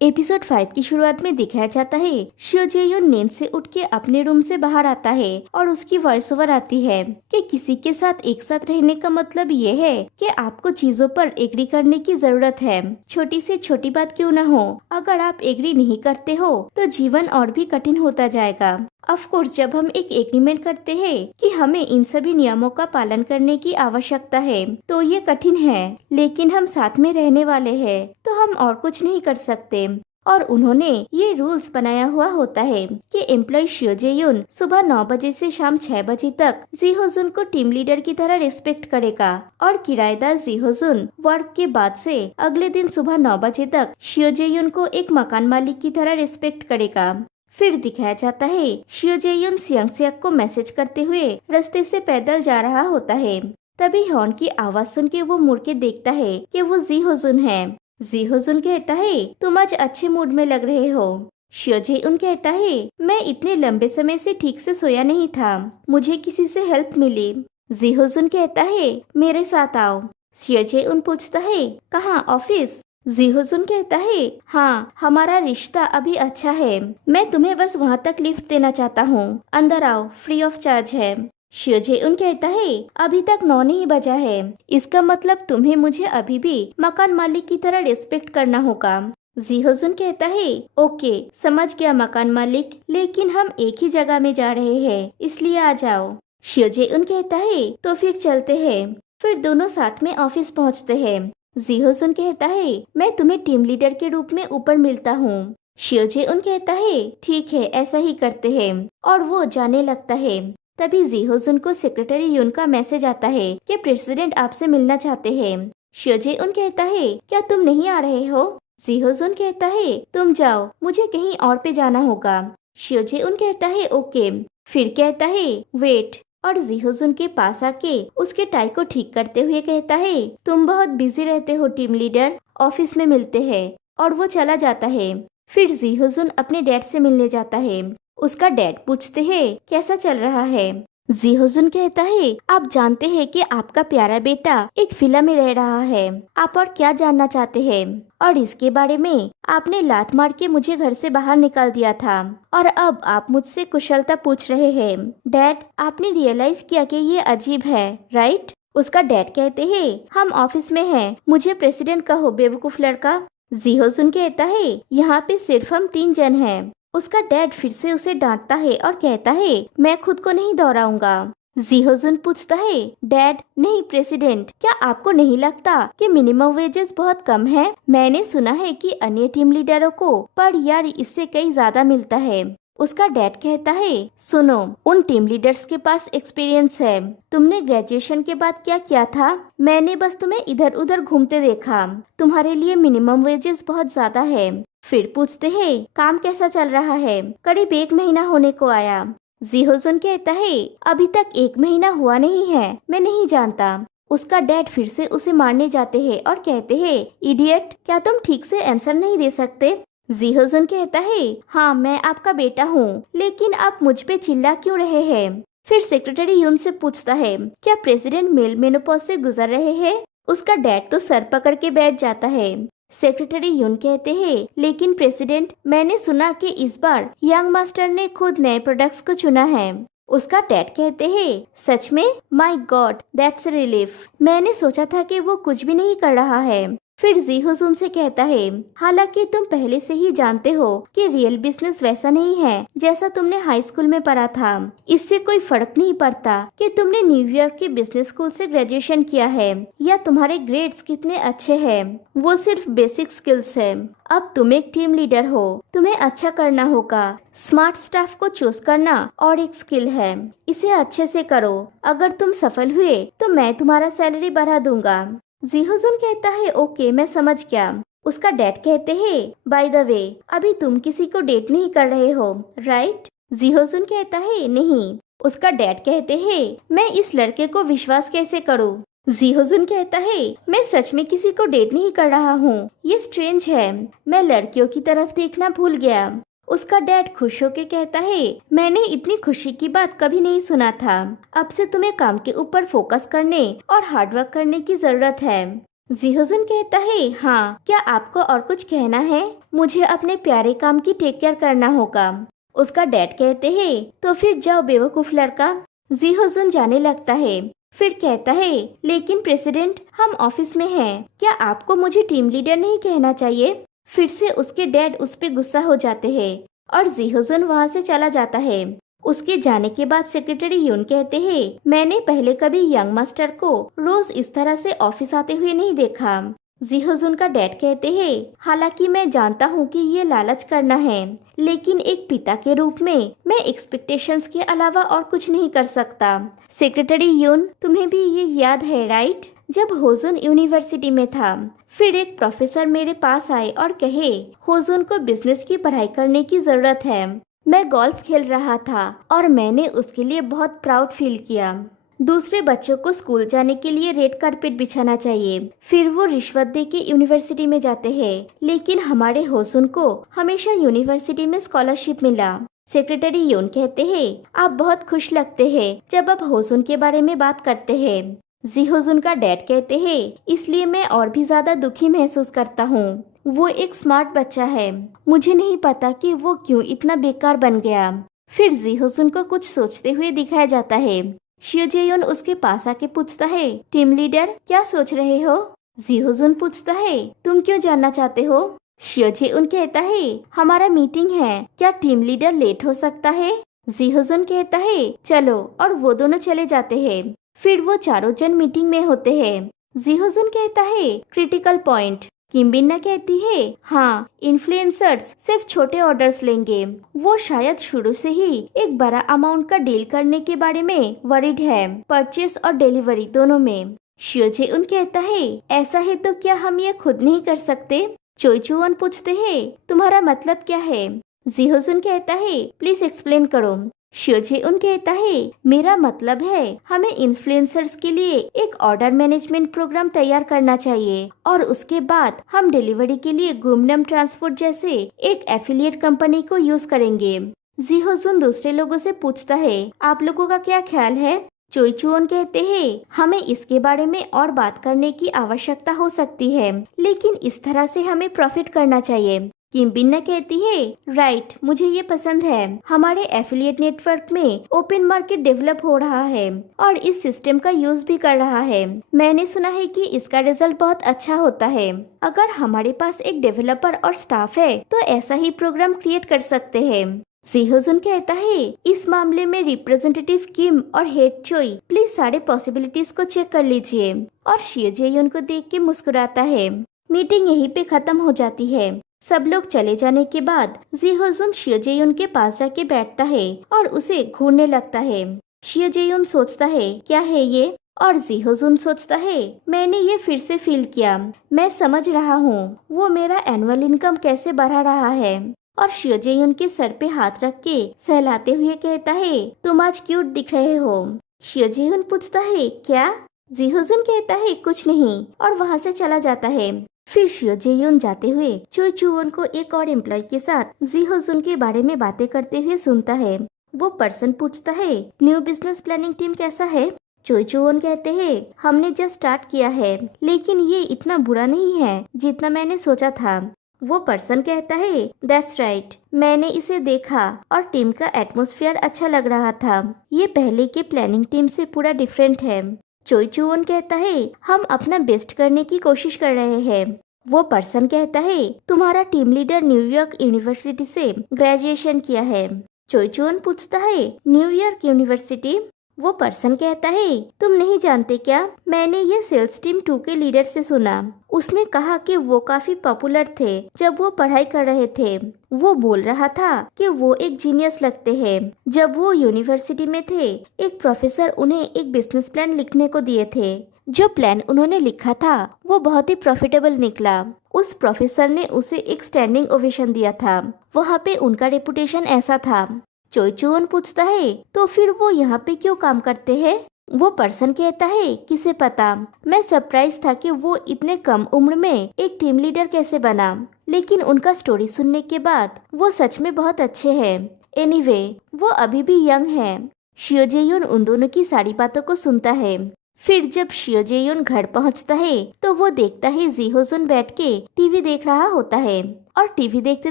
Episode 5 की शुरुआत में दिखाया जाता है शियो जे-यून नींद से उठ के अपने रूम से बाहर आता है और उसकी वॉइस ओवर आती है कि किसी के साथ एक साथ रहने का मतलब ये है कि आपको चीजों पर एग्री करने की जरूरत है। छोटी से छोटी बात क्यों ना हो, अगर आप एग्री नहीं करते हो तो जीवन और भी कठिन होता जाएगा। ऑफ कोर्स जब हम एक एग्रीमेंट करते हैं कि हमें इन सभी नियमों का पालन करने की आवश्यकता है तो ये कठिन है, लेकिन हम साथ में रहने वाले हैं तो हम और कुछ नहीं कर सकते। और उन्होंने ये रूल्स बनाया हुआ होता है कि एम्प्लॉय शियो जे-यून सुबह 9 बजे से शाम 6 बजे तक जी हो-जुन को टीम लीडर की तरह रिस्पेक्ट करेगा और किराएदार जी हो-जुन वर्क के बाद से अगले दिन सुबह 9 बजे तक शियो जे-यून को एक मकान मालिक की तरह रिस्पेक्ट करेगा। फिर दिखाया जाता है शियो जे-यून सियांग-सियाक को मैसेज करते हुए रास्ते से पैदल जा रहा होता है। तभी हॉर्न की आवाज सुन के वो मुड़ के देखता है कि वो जी हो-जुन है। जी हो-जुन कहता है तुम आज अच्छे मूड में लग रहे हो। शियो जे-यून कहता है मैं इतने लंबे समय से ठीक से सोया नहीं था, मुझे किसी से हेल्प मिली। जी हो-जुन कहता है मेरे साथ आओ। शियो जे-यून पूछता है कहाँ, ऑफिस? जी हो-जुन कहता है हाँ, हमारा रिश्ता अभी अच्छा है, मैं तुम्हें बस वहाँ तक लिफ्ट देना चाहता हूँ, अंदर आओ, फ्री ऑफ चार्ज है। शियो जे-यून कहता है अभी तक 9 नहीं बजा है, इसका मतलब तुम्हें मुझे अभी भी मकान मालिक की तरह रिस्पेक्ट करना होगा। जी हो-जुन कहता है ओके समझ गया मकान मालिक, लेकिन हम एक ही जगह में जा रहे हैं इसलिए आ जाओ। शियो जे-यून कहता है तो फिर चलते हैं। फिर दोनों साथ में ऑफिस पहुँचते हैं। जी हो-जुन कहता है मैं तुम्हें टीम लीडर के रूप में ऊपर मिलता हूँ। शियो जे-यून कहता है ठीक है ऐसा ही करते हैं और वो जाने लगता है। तभी जी हो-जुन को सेक्रेटरी यून का मैसेज आता है कि प्रेसिडेंट आपसे मिलना चाहते हैं। शियो जे-यून कहता है क्या तुम नहीं आ रहे हो? जी हो-जुन कहता है तुम जाओ, मुझे कहीं और पे जाना होगा। शियो जे-यून कहता है ओके, फिर कहता है वेट, और जी हो-जुन के पास आके उसके टाई को ठीक करते हुए कहता है तुम बहुत बिजी रहते हो टीम लीडर, ऑफिस में मिलते हैं। और वो चला जाता है। फिर जी हो-जुन अपने डैड से मिलने जाता है। उसका डैड पूछते हैं कैसा चल रहा है? जी हो-जुन कहता है आप जानते हैं कि आपका प्यारा बेटा एक विला में रह रहा है, आप और क्या जानना चाहते हैं? और इसके बारे में आपने लात मार के मुझे घर से बाहर निकाल दिया था और अब आप मुझसे कुशलता पूछ रहे हैं। डैड आपने रियलाइज किया कि ये अजीब है, राइट? उसका डैड कहते हैं हम ऑफिस में हैं, मुझे प्रेसिडेंट कहो बेवकूफ लड़का। जी हो-जुन कहता है यहाँ पे सिर्फ हम 3 जन हैं। उसका डैड फिर से उसे डांटता है और कहता है मैं खुद को नहीं दोहराऊंगा। जी हो-जुन पूछता है डैड नहीं प्रेसिडेंट, क्या आपको नहीं लगता कि मिनिमम वेजेस बहुत कम है? मैंने सुना है कि अन्य टीम लीडरों को पर यार इससे कई ज्यादा मिलता है। उसका डैड कहता है सुनो, उन टीम लीडर्स के पास एक्सपीरियंस है, तुमने ग्रेजुएशन के बाद क्या किया था? मैंने बस तुम्हें इधर उधर घूमते देखा, तुम्हारे लिए मिनिमम वेजेस बहुत ज्यादा है। फिर पूछते हैं काम कैसा चल रहा है? करीब 1 महीना होने को आया। जी हो-जुन कहता है अभी तक 1 महीना हुआ नहीं है, मैं नहीं जानता। उसका डैड फिर से उसे मारने जाते हैं और कहते हैं इडियट, क्या तुम ठीक से आंसर नहीं दे सकते? जी हो-जुन कहता है हाँ मैं आपका बेटा हूँ, लेकिन आप मुझ पे चिल्ला क्यों रहे हैं? फिर सेक्रेटरी यून से पूछता है क्या प्रेसिडेंट मेल मेनोपॉज से गुजर रहे हैं? उसका डैड तो सर पकड़ के बैठ जाता है। सेक्रेटरी यून कहते हैं लेकिन प्रेसिडेंट मैंने सुना कि इस बार यंग मास्टर ने खुद नए प्रोडक्ट्स को चुना है। उसका डैड कहते हैं सच में? माय गॉड दैट्स रिलीफ, मैंने सोचा था कि वो कुछ भी नहीं कर रहा है। फिर जी हो-जुन से कहता है हालांकि तुम पहले से ही जानते हो कि रियल बिजनेस वैसा नहीं है जैसा तुमने हाई स्कूल में पढ़ा था। इससे कोई फर्क नहीं पड़ता कि तुमने न्यूयॉर्क के बिजनेस स्कूल से ग्रेजुएशन किया है या तुम्हारे ग्रेड्स कितने अच्छे हैं, वो सिर्फ बेसिक स्किल्स है। अब तुम एक टीम लीडर हो, तुम्हें अच्छा करना होगा। स्मार्ट स्टाफ को चूज करना और एक स्किल है, इसे अच्छे से करो। अगर तुम सफल हुए तो मैं तुम्हारा सैलरी बढ़ा दूंगा। जी हो-जुन कहता है ओके मैं समझ गया। उसका डैड कहते हैं बाय द वे अभी तुम किसी को डेट नहीं कर रहे हो, राइट? जी हो-जुन कहता है नहीं। उसका डैड कहते हैं मैं इस लड़के को विश्वास कैसे करूं? जी हो-जुन कहता है मैं सच में किसी को डेट नहीं कर रहा हूँ, ये स्ट्रेंज है, मैं लड़कियों की तरफ देखना भूल गया। उसका डैड खुश होके कहता है मैंने इतनी खुशी की बात कभी नहीं सुना था, अब से तुम्हें काम के ऊपर फोकस करने और हार्डवर्क करने की जरूरत है। जीहोजुन कहता है, हाँ, क्या आपको और कुछ कहना है? मुझे अपने प्यारे काम की टेक केयर करना होगा। उसका डैड कहते हैं, तो फिर जाओ बेवकूफ लड़का। जीहोजुन जाने लगता है। फिर कहता है, लेकिन प्रेसिडेंट, हम ऑफिस में हैं, क्या आपको मुझे टीम लीडर नहीं कहना चाहिए? फिर से उसके डैड उस पे गुस्सा हो जाते हैं और जीहोजुन वहाँ से चला जाता है। उसके जाने के बाद सेक्रेटरी यून कहते हैं, मैंने पहले कभी यंग मास्टर को रोज इस तरह से ऑफिस आते हुए नहीं देखा। जीहोजुन का डैड कहते हैं, हालांकि मैं जानता हूँ कि ये लालच करना है, लेकिन एक पिता के रूप में मैं एक्सपेक्टेशंस के अलावा और कुछ नहीं कर सकता। सेक्रेटरी यून, तुम्हें भी ये याद है राइट? जब होजुन यूनिवर्सिटी में था, फिर एक प्रोफेसर मेरे पास आए और कहे, होजुन को बिजनेस की पढ़ाई करने की जरूरत है। मैं गोल्फ खेल रहा था और मैंने उसके लिए बहुत प्राउड फील किया। दूसरे बच्चों को स्कूल जाने के लिए रेड कारपेट बिछाना चाहिए, फिर वो रिश्वत दे के यूनिवर्सिटी में जाते हैं, लेकिन हमारे होजुन को हमेशा यूनिवर्सिटी में स्कॉलरशिप मिला। सेक्रेटरी यून कहते हैं, आप बहुत खुश लगते हैं जब आप होजुन के बारे में बात करते हैं। जीहोजुन का डैड कहते हैं, इसलिए मैं और भी ज्यादा दुखी महसूस करता हूँ। वो एक स्मार्ट बच्चा है, मुझे नहीं पता कि वो क्यों इतना बेकार बन गया। फिर जीहोजुन को कुछ सोचते हुए दिखाया जाता है। शियोजेयोन उसके पास आके पूछता है, टीम लीडर, क्या सोच रहे हो? जीहोजुन पूछता है, तुम क्यों जानना चाहते हो? शियोजेयोन कहता है, हमारा मीटिंग है, क्या टीम लीडर लेट हो सकता है? जीहोजुन कहता है, चलो, और वो दोनों चले जाते हैं। फिर वो चारों जन मीटिंग में होते हैं। जीहोजुन कहता है, क्रिटिकल पॉइंट। किमबिन्ना कहती है, हाँ, इन्फ्लुएंसर्स सिर्फ छोटे ऑर्डर्स लेंगे। वो शायद शुरू से ही एक बड़ा अमाउंट का डील करने के बारे में वरीड है, परचेस और डिलीवरी दोनों में। शियोजेउन कहता है, ऐसा है तो क्या हम ये खुद नहीं कर सकते? चोइचुओन पूछते हैं, तुम्हारा मतलब क्या है? जीहोजुन कहता है, प्लीज एक्सप्लेन करो। शियोजेउन कहता है, मेरा मतलब है हमें इन्फ्लुएंसर्स के लिए एक ऑर्डर मैनेजमेंट प्रोग्राम तैयार करना चाहिए और उसके बाद हम डिलीवरी के लिए गुमनम ट्रांसपोर्ट जैसे एक एफिलिएट कंपनी को यूज करेंगे। जीहोजुन दूसरे लोगों से पूछता है, आप लोगों का क्या ख्याल है? चोइचुओन कहते हैं, हमें इसके बारे में और बात करने की आवश्यकता हो सकती है, लेकिन इस तरह से हमें प्रॉफिट करना चाहिए। किमबिन्ना कहती है, राइट, मुझे ये पसंद है। हमारे एफिलिएट नेटवर्क में ओपन मार्केट डेवलप हो रहा है और इस सिस्टम का यूज भी कर रहा है। मैंने सुना है कि इसका रिजल्ट बहुत अच्छा होता है। अगर हमारे पास एक डेवलपर और स्टाफ है तो ऐसा ही प्रोग्राम क्रिएट कर सकते हैं। जीहोजुन कहता है, इस मामले में रिप्रेजेंटेटिव किम और हेड चोई प्लीज सारे पॉसिबिलिटीज को चेक कर लीजिए। और शियोजेयोन को देख के मुस्कुराता है। मीटिंग यहीं पे खत्म हो जाती है। सब लोग चले जाने के बाद जीहोजुन शियोजेयोन के पास जाके बैठता है और उसे घूरने लगता है। शियोजेयोन सोचता है, क्या है ये? और जीहोजुन सोचता है, मैंने ये फिर से फील किया। मैं समझ रहा हूँ वो मेरा एनुअल इनकम कैसे बढ़ा रहा है। और शियोजेयोन के सर पे हाथ रख के सहलाते हुए कहता है, तुम आज क्यूट दिख रहे हो। शियोजेयोन पूछता है, क्या? जीहोजुन कहता है, कुछ नहीं, और वहाँ से चला जाता है। फिर शियोजेयोन जाते हुए चोइचुओन को एक और एम्प्लॉय के साथ जीहोजुन के बारे में बातें करते हुए सुनता है। वो पर्सन पूछता है, न्यू बिजनेस प्लानिंग टीम कैसा है? चोइचुओन कहते हैं, हमने जस्ट स्टार्ट किया है, लेकिन ये इतना बुरा नहीं है जितना मैंने सोचा था। वो पर्सन कहता है, दैट्स राइट, मैंने इसे देखा और टीम का एटमॉस्फेयर अच्छा लग रहा था। ये पहले के प्लानिंग टीम से पूरा डिफरेंट है। चोइचुओन कहता है, हम अपना बेस्ट करने की कोशिश कर रहे हैं। वो पर्सन कहता है, तुम्हारा टीम लीडर न्यूयॉर्क यूनिवर्सिटी से ग्रेजुएशन किया है। चोइचुओन पूछता है, न्यूयॉर्क यूनिवर्सिटी? वो पर्सन कहता है, तुम नहीं जानते क्या? मैंने ये सेल्स टीम 2 के लीडर से सुना। उसने कहा कि वो काफी पॉपुलर थे जब वो पढ़ाई कर रहे थे। वो बोल रहा था कि वो एक जीनियस लगते हैं। जब वो यूनिवर्सिटी में थे, एक प्रोफेसर उन्हें एक बिजनेस प्लान लिखने को दिए थे। जो प्लान उन्होंने लिखा था वो बहुत ही प्रॉफिटेबल निकला। उस प्रोफेसर ने उसे एक स्टैंडिंग ओवेशन दिया था। वहाँ पे उनका रेपुटेशन ऐसा था। चोइचुओन पूछता है, तो फिर वो यहाँ पे क्यों काम करते हैं? वो पर्सन कहता है, किसे पता, मैं सरप्राइज था कि वो इतने कम उम्र में एक टीम लीडर कैसे बना, लेकिन उनका स्टोरी सुनने के बाद वो सच में बहुत अच्छे हैं। एनीवे, वो अभी भी यंग है। शियोजेयोन उन दोनों की सारी बातों को सुनता है। फिर जब शियो जेयुन घर पहुंचता है तो वो देखता है जी होजुन बैठ के टीवी देख रहा होता है और टीवी देखते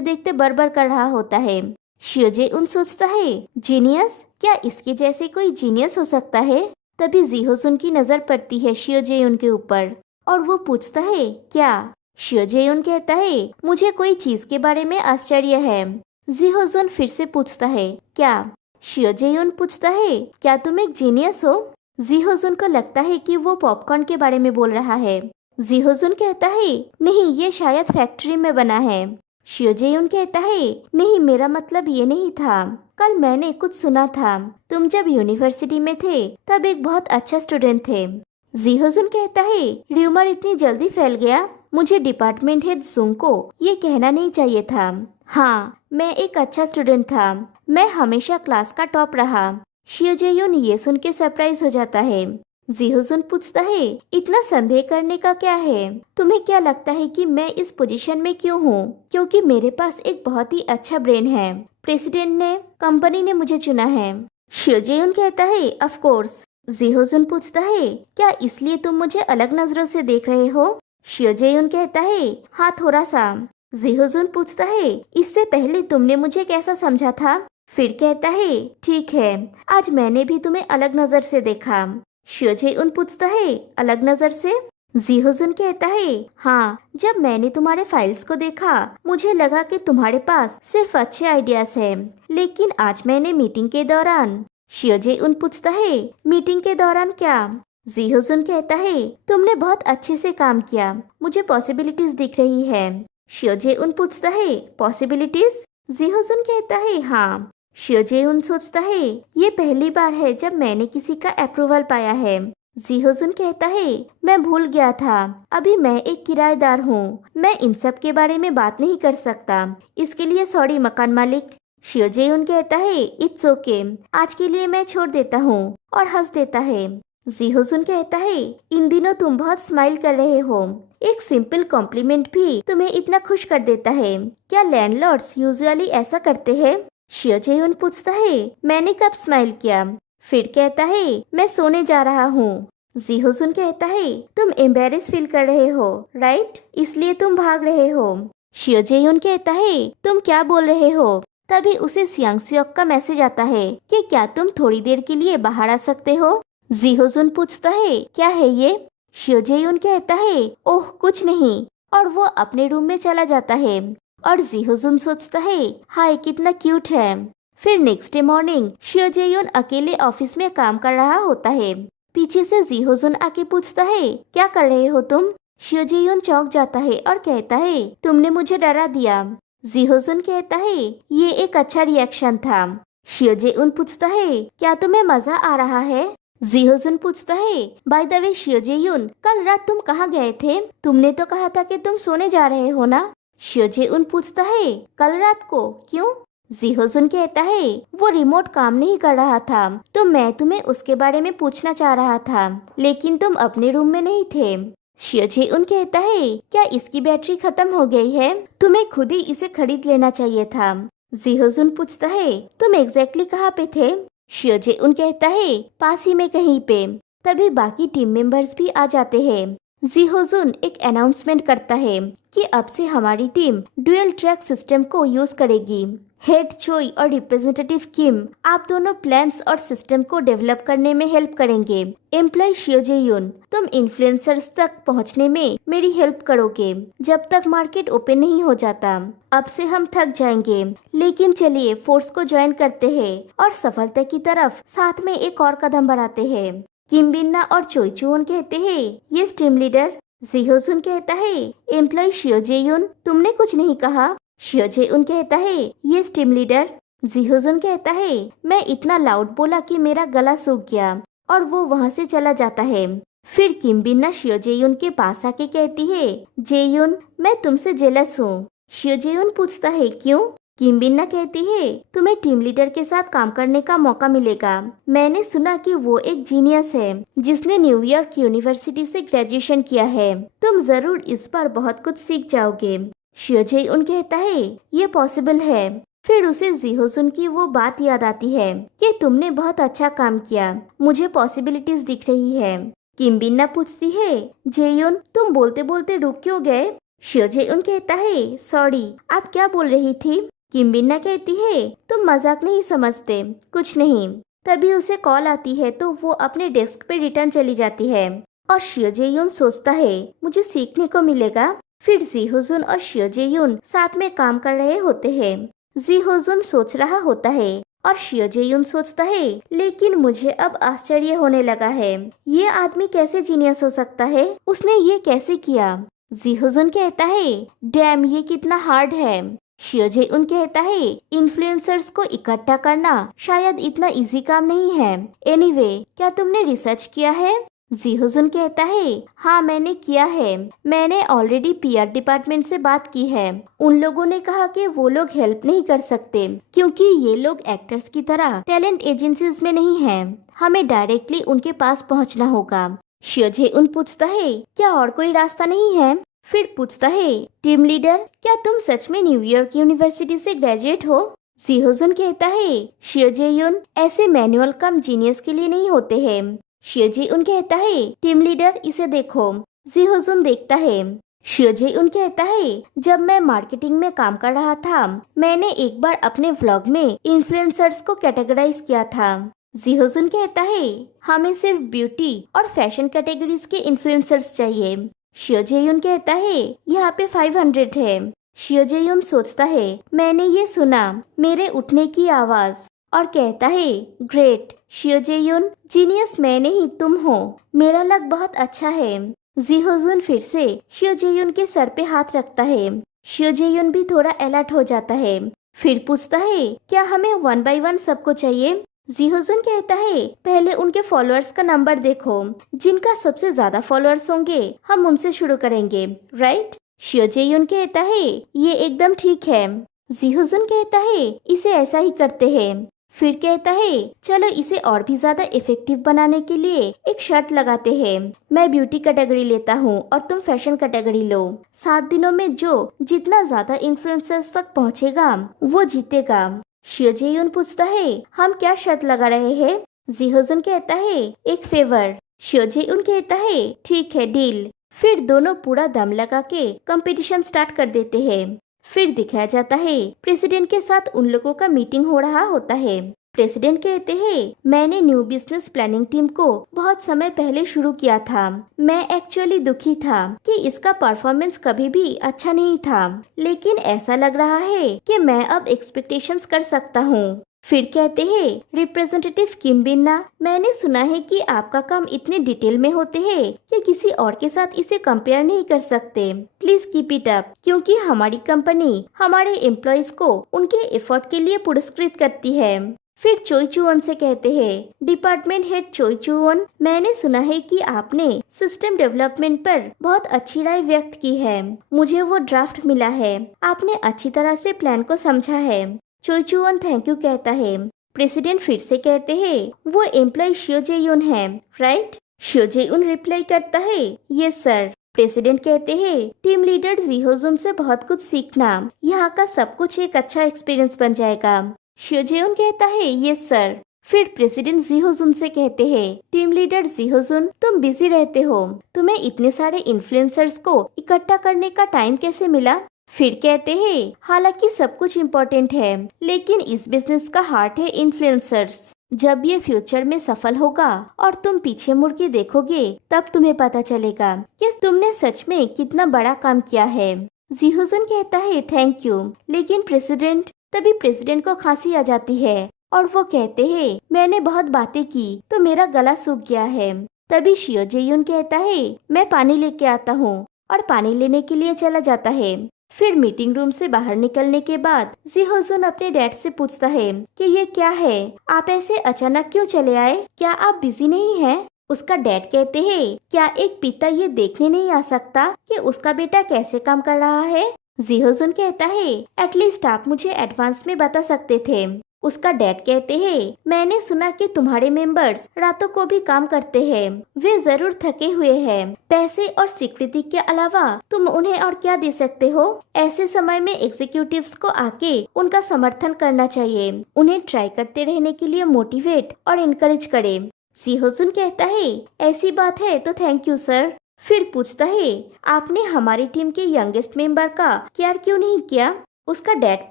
देखते बरबर कर रहा होता है। शियो जेयुन सोचता है, जीनियस, क्या इसके जैसे कोई जीनियस हो सकता है? तभी जी होजुन की नजर पड़ती है शियो जेयुन के ऊपर और वो पूछता है, क्या? शियो जेयुन कहता है, मुझे कोई चीज के बारे में आश्चर्य है। जी होजुन फिर से पूछता है, क्या? शियो जेयुन पूछता है, क्या तुम एक जीनियस हो? जी होजुन को लगता है कि वो पॉपकॉर्न के बारे में बोल रहा है। जी होजुन कहता है, नहीं, ये शायद फैक्ट्री में बना है। शियो जेयुन कहता है, नहीं, मेरा मतलब ये नहीं था। कल मैंने कुछ सुना था, तुम जब यूनिवर्सिटी में थे तब एक बहुत अच्छा स्टूडेंट थे। जी होजुन कहता है, र्यूमर इतनी जल्दी फैल गया, मुझे डिपार्टमेंट हेड जुंग को ये कहना नहीं चाहिए था। हाँ, मैं एक अच्छा स्टूडेंट था, मैं हमेशा क्लास का टॉप रहा। शियो जेयुन ये सुन के सरप्राइज हो जाता है। जी होजुन पूछता है, इतना संदेह करने का क्या है? तुम्हें क्या लगता है कि मैं इस पोजीशन में क्यों हूँ? क्योंकि मेरे पास एक बहुत ही अच्छा ब्रेन है। प्रेसिडेंट ने, कंपनी ने मुझे चुना है। शियो जेयुन कहता है, ऑफ कोर्स। जी होजुन पूछता है, क्या इसलिए तुम मुझे अलग नजरों से देख रहे हो? शियो जेयुन कहता है, हाँ, थोड़ा सा। जी होजुन पूछता है, इससे पहले तुमने मुझे कैसा समझा था? फिर कहता है, ठीक है, आज मैंने भी तुम्हें अलग नजर से देखा। शियो जेयुन पूछता है, अलग नजर से? जी होजुन कहता है, हाँ, जब मैंने तुम्हारे फाइल्स को देखा मुझे लगा कि तुम्हारे पास सिर्फ अच्छे आइडियाज हैं, लेकिन आज मैंने मीटिंग के दौरान। शियो जेयुन पूछता है, मीटिंग के दौरान क्या? जी होजुन कहता है, तुमने बहुत अच्छे से काम किया, मुझे पॉसिबिलिटीज दिख रही है। शियो जेयुन पूछता है, पॉसिबिलिटीज? जी होजुन कहता है, हाँ। शियो जेयुन सोचता है, ये पहली बार है जब मैंने किसी का अप्रूवल पाया है। जी होजुन कहता है, मैं भूल गया था, अभी मैं एक किराएदार हूँ, मैं इन सब के बारे में बात नहीं कर सकता, इसके लिए सॉरी मकान मालिक। शियो जेयुन कहता है, इट्स ओके, आज के लिए मैं छोड़ देता हूँ, और हंस देता है। जी होजुन कहता है, इन दिनों तुम बहुत स्माइल कर रहे हो, एक सिंपल कॉम्प्लीमेंट भी तुम्हें इतना खुश कर देता है, क्या लैंडलॉर्ड्स यूजुअली ऐसा करते हैं? शियो जेयुन पूछता है, मैंने कब स्माइल किया? फिर कहता है, मैं सोने जा रहा हूँ। जी होजुन कहता है, तुम एम्बेरेस फील कर रहे हो, राइट? इसलिए तुम भाग रहे हो। शियो जेयुन कहता है, तुम क्या बोल रहे हो? तभी उसे सियांग सियोक का मैसेज आता है कि क्या तुम थोड़ी देर के लिए बाहर आ सकते हो? जी होजुन पूछता है, क्या है ये? शियो जेयुन कहता है, ओह कुछ नहीं, और वो अपने रूम में चला जाता है। और जी होजुन सोचता है, हाय कितना क्यूट है। फिर नेक्स्ट डे मॉर्निंग शियो जेयुन अकेले ऑफिस में काम कर रहा होता है। पीछे से जी होजुन आके पूछता है, क्या कर रहे हो तुम? शियो जेयुन चौंक जाता है और कहता है, तुमने मुझे डरा दिया। जी होजुन कहता है, ये एक अच्छा रिएक्शन था। शियो जेयुन पूछता है, क्या तुम्हें मजा आ रहा है? जी होजुन पूछता है, बाय द वे शियो जेयुन, कल रात तुम कहाँ गए थे? तुमने तो कहा था कि तुम सोने जा रहे हो ना? शियो जेयुन पूछता है, कल रात को क्यों? जी होजुन कहता है, वो रिमोट काम नहीं कर रहा था, तो मैं तुम्हें उसके बारे में पूछना चाह रहा था, लेकिन तुम अपने रूम में नहीं थे। शियो जेयुन कहता है, क्या इसकी बैटरी खत्म हो गई है? तुम्हें खुद ही इसे खरीद लेना चाहिए था। जी होजुन पूछता है, तुम एग्जैक्टली कहाँ पे थे? शियो जेयुन कहता है, पास ही में कहीं पे। तभी बाकी टीम मेंबर्स भी आ जाते हैं। जी होजुन एक अनाउंसमेंट करता है कि अब से हमारी टीम ड्यूअल ट्रैक सिस्टम को यूज करेगी। हेड चोई और रिप्रेजेंटेटिव किम आप दोनों प्लान्स और सिस्टम को डेवलप करने में हेल्प करेंगे। एम्प्लॉय शियो जेयुन, तुम इन्फ्लुएंसर्स तक पहुंचने में मेरी हेल्प करोगे जब तक मार्केट ओपन नहीं हो जाता। अब से हम थक जाएंगे, लेकिन चलिए फोर्स को ज्वाइन करते हैं और सफलता की तरफ साथ में एक और कदम बढ़ाते हैं। किम बिन्ना और चोई चुओन कहते हैं, ये टीम लीडर। जी होजुन कहता है, एम्प्लॉय शियो जेयुन, तुमने कुछ नहीं कहा। शियो जेयुन कहता है, ये टीम लीडर। जी होजुन कहता है, मैं इतना लाउड बोला कि मेरा गला सूख गया, और वो वहाँ से चला जाता है। फिर किम बिन्ना शियो जेयुन के पास आके कहती है, जेयुन, मैं तुमसे जेलस हूँ। शियो जेयुन पूछता है, क्यों? किम बिन्ना कहती है, तुम्हें टीम लीडर के साथ काम करने का मौका मिलेगा। मैंने सुना कि वो एक जीनियस है जिसने न्यूयॉर्क यूनिवर्सिटी से ग्रेजुएशन किया है। तुम जरूर इस पर बहुत कुछ सीख जाओगे। शियो जेयुन कहता है, ये पॉसिबल है। फिर उसे जी होजुन की वो बात याद आती है कि तुमने बहुत अच्छा काम किया, मुझे पॉसिबिलिटीज दिख रही है। किम बिन्ना पूछती है, जेयुन तुम बोलते बोलते रुक क्यों गए? शियो जेयुन कहता है, सॉरी, आप क्या बोल रही थी? किम बिन्ना कहती है, तुम मजाक नहीं समझते, कुछ नहीं। तभी उसे कॉल आती है तो वो अपने डेस्क पे रिटर्न चली जाती है और शियो जेयुन सोचता है मुझे सीखने को मिलेगा। फिर जी हुजुन और शियो जेयुन साथ में काम कर रहे होते हैं। जी हुजुन सोच रहा होता है और शियो जेयुन सोचता है, लेकिन मुझे अब आश्चर्य होने लगा है, ये आदमी कैसे जीनियस हो सकता है, उसने ये कैसे किया? जी हुजुन कहता है, डैम ये कितना हार्ड है। शियो जेयुन कहता है, इन्फ्लुएंसर्स को इकट्ठा करना शायद इतना इजी काम नहीं है। एनीवे, क्या तुमने रिसर्च किया है? जी हुजुन कहता है, हाँ मैंने किया है। मैंने ऑलरेडी पीआर डिपार्टमेंट से बात की है। उन लोगों ने कहा कि वो लोग हेल्प नहीं कर सकते क्योंकि ये लोग एक्टर्स की तरह टैलेंट एजेंसीज में नहीं हैं। हमें डायरेक्टली उनके पास पहुंचना होगा। शियो जेयुन पूछता है, क्या और कोई रास्ता नहीं है? फिर पूछता है, टीम लीडर क्या तुम सच में न्यूयॉर्क यूनिवर्सिटी से ग्रेजुएट हो? जी हुजुन कहता है, शियो जेयुन ऐसे मैनुअल कम जीनियस के लिए नहीं होते हैं। शियो जेयुन कहता है, टीम लीडर इसे देखो। जी हुजुन देखता है। शियो जेयुन कहता है, जब मैं मार्केटिंग में काम कर रहा था मैंने एक बार अपने व्लॉग में इन्फ्लुएंसर्स को कैटेगराइज किया था। जी हुजुन कहता है, हमें सिर्फ ब्यूटी और फैशन कैटेगरीज के इन्फ्लुएंसर्स चाहिए। शियो जेयुन कहता है, यहाँ पे 500 है। शियो जेयुन सोचता है, मैंने ये सुना, मेरे उठने की आवाज, और कहता है, ग्रेट शियो जेयुन, जीनियस मैं नहीं तुम हो, मेरा लक बहुत अच्छा है। जी हुजुन फिर से शियो जेयुन के सर पे हाथ रखता है। शियो जेयुन भी थोड़ा अलर्ट हो जाता है। फिर पूछता है, क्या हमें 1 बाय 1 सबको चाहिए? जी हुजुन कहता है, पहले उनके फॉलोअर्स का नंबर देखो, जिनका सबसे ज्यादा फॉलोअर्स होंगे हम उनसे शुरू करेंगे, राइट? शियो जेयुन कहता है, ये एकदम ठीक है। जी हुजुन कहता है, इसे ऐसा ही करते हैं। फिर कहता है, चलो इसे और भी ज्यादा इफेक्टिव बनाने के लिए एक शर्त लगाते हैं। मैं ब्यूटी कैटेगरी लेता हूँ और तुम फैशन कैटेगरी लो। 7 दिनों में जो जितना ज्यादा इन्फ्लुएंसर्स तक पहुँचेगा वो जीतेगा। शियो जेयुन पूछता है, हम क्या शर्त लगा रहे हैं? जी हुजुन कहता है, एक फेवर। शियो जेयुन कहता है, ठीक है, डील। फिर दोनों पूरा दम लगा के कंपटीशन स्टार्ट कर देते हैं। फिर दिखाया जाता है प्रेसिडेंट के साथ उन लोगों का मीटिंग हो रहा होता है। प्रेसिडेंट कहते हैं, मैंने न्यू बिजनेस प्लानिंग टीम को बहुत समय पहले शुरू किया था। मैं एक्चुअली दुखी था कि इसका परफॉर्मेंस कभी भी अच्छा नहीं था, लेकिन ऐसा लग रहा है कि मैं अब एक्सपेक्टेशंस कर सकता हूँ। फिर कहते हैं, रिप्रेजेंटेटिव किम बिन्ना, मैंने सुना है कि आपका काम इतने डिटेल में होते हैं कि किसी और के साथ इसे कंपेयर नहीं कर सकते। प्लीज कीप इट अप, क्योंकि हमारी कंपनी हमारे एम्प्लॉयज को उनके एफर्ट के लिए पुरस्कृत करती है। फिर चोई चुओन से कहते हैं, डिपार्टमेंट हेड चोई चुओन, मैंने सुना है कि आपने सिस्टम डेवलपमेंट पर बहुत अच्छी राय व्यक्त की है। मुझे वो ड्राफ्ट मिला है, आपने अच्छी तरह से प्लान को समझा है। चोई चुओन थैंक यू कहता है। प्रेसिडेंट फिर से कहते हैं, वो एम्प्लॉय शियो जेयुन है, राइट? शियो जेयुन रिप्लाई करता है, यस सर। प्रेसिडेंट कहते हैं, टीम लीडर जी हुजुन से बहुत कुछ सीखना, यहाँ का सब कुछ एक अच्छा एक्सपीरियंस बन जाएगा। शियो जेयुन कहता है, यस सर। फिर प्रेसिडेंट जी हुजुन से कहते हैं, टीम लीडर जी हुजुन, तुम बिजी रहते हो, तुम्हें इतने सारे इन्फ्लुएंसर्स को इकट्ठा करने का टाइम कैसे मिला? फिर कहते हैं, हालांकि सब कुछ इम्पोर्टेंट है, लेकिन इस बिजनेस का हार्ट है इन्फ्लुएंसर्स। जब ये फ्यूचर में सफल होगा और तुम पीछे मुड़ के देखोगे, तब तुम्हें पता चलेगा कि तुमने सच में कितना बड़ा काम किया है। जी हुजुन कहता है, थैंक यू, लेकिन प्रेसिडेंट। तभी प्रेसिडेंट को खांसी आ जाती है और वो कहते हैं, मैंने बहुत बातें की तो मेरा गला सूख गया है। तभी शियो जेयुन कहता है, मैं पानी लेके आता हूँ, और पानी लेने के लिए चला जाता है। फिर मीटिंग रूम से बाहर निकलने के बाद जी हुजुन अपने डैड से पूछता है कि ये क्या है, आप ऐसे अचानक क्यों चले आए, क्या आप बिजी नहीं हैं? उसका डैड कहते हैं, क्या एक पिता ये देखने नहीं आ सकता कि उसका बेटा कैसे काम कर रहा है? जी हुजुन कहता है, एटलीस्ट आप मुझे एडवांस में बता सकते थे। उसका डैड कहते हैं, मैंने सुना कि तुम्हारे मेंबर्स रातों को भी काम करते हैं, वे जरूर थके हुए हैं। पैसे और स्वीकृति के अलावा तुम उन्हें और क्या दे सकते हो? ऐसे समय में एग्जीक्यूटिव्स को आके उनका समर्थन करना चाहिए, उन्हें ट्राई करते रहने के लिए मोटिवेट और इनकरेज करें। जीहोजुन कहता है ऐसी बात है तो थैंक यू सर। फिर पूछता है आपने हमारी टीम के यंगेस्ट मेंबर का केयर क्यों नहीं किया। उसका डैड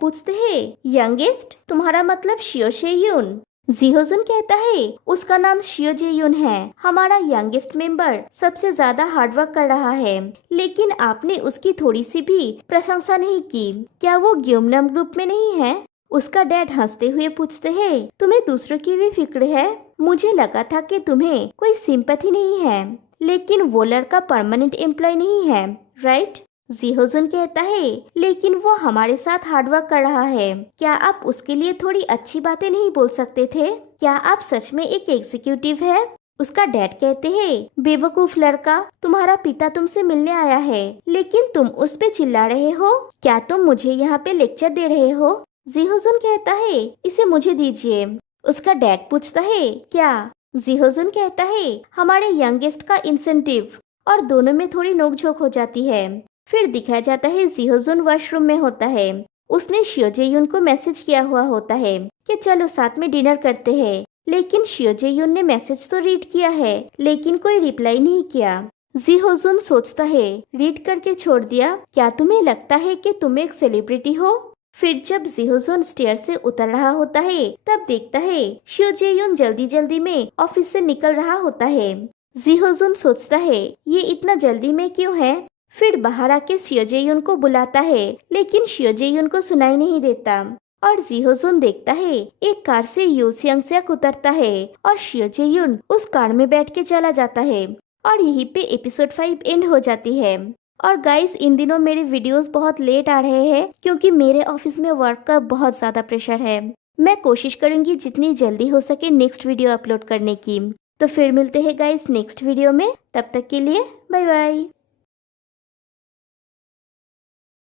पूछते हैं यंगेस्ट तुम्हारा मतलब शियो शेयुन। जीहोजुन कहता है उसका नाम शियो जेयुन है। हमारा यंगेस्ट मेंबर सबसे ज्यादा हार्डवर्क कर रहा है, लेकिन आपने उसकी थोड़ी सी भी प्रशंसा नहीं की। क्या वो ग्योमनम ग्रुप में नहीं है। उसका डैड हंसते हुए पूछते हैं तुम्हें दूसरों की भी फिक्र है। मुझे लगा था कि तुम्हें कोई सिंपैथी नहीं है, लेकिन वो लड़का परमानेंट एम्प्लॉय नहीं है, राइट। जीहोजुन कहता है लेकिन वो हमारे साथ हार्डवर्क कर रहा है। क्या आप उसके लिए थोड़ी अच्छी बातें नहीं बोल सकते थे। क्या आप सच में एक एग्जीक्यूटिव है। उसका डैड कहते हैं बेवकूफ लड़का, तुम्हारा पिता तुमसे मिलने आया है, लेकिन तुम उस पे चिल्ला रहे हो। क्या तुम मुझे यहाँ पे लेक्चर दे रहे हो। जीहोजुन कहता है इसे मुझे दीजिए। उसका डैड पूछता है क्या। जीहोजुन कहता है हमारे यंगेस्ट का इंसेंटिव। और दोनों में थोड़ी नोकझोंक हो जाती है। फिर दिखाया जाता है जीहोजुन वॉशरूम में होता है। उसने शियो जेयुन को मैसेज किया हुआ होता है कि चलो साथ में डिनर करते हैं, लेकिन शियो जेयुन ने मैसेज तो रीड किया है लेकिन कोई रिप्लाई नहीं किया। जीहोजुन सोचता है रीड करके छोड़ दिया। क्या तुम्हें लगता है कि तुम एक सेलिब्रिटी हो। फिर जब जीहोजुन स्टेयर से उतर रहा होता है तब देखता है शियो जेयुन जल्दी जल्दी में ऑफिस से निकल रहा होता है। जीहोजुन सोचता है ये इतना जल्दी में क्यों है। फिर बाहर आके शियो जेयुन को बुलाता है, लेकिन शियो जेयुन को सुनाई नहीं देता। और जीहोजुन देखता है एक कार से यू सियांग उतरता है और शियो जेयुन उस कार में बैठ के चला जाता है। और यहीं पे एपिसोड 5 एंड हो जाती है। और गाइस इन दिनों मेरे वीडियोस बहुत लेट आ रहे हैं क्योंकि मेरे ऑफिस में वर्क का बहुत ज्यादा प्रेशर है। मैं कोशिश करूंगी जितनी जल्दी हो सके नेक्स्ट वीडियो अपलोड करने की। तो फिर मिलते हैं गाइस नेक्स्ट वीडियो में, तब तक के लिए बाय बाय।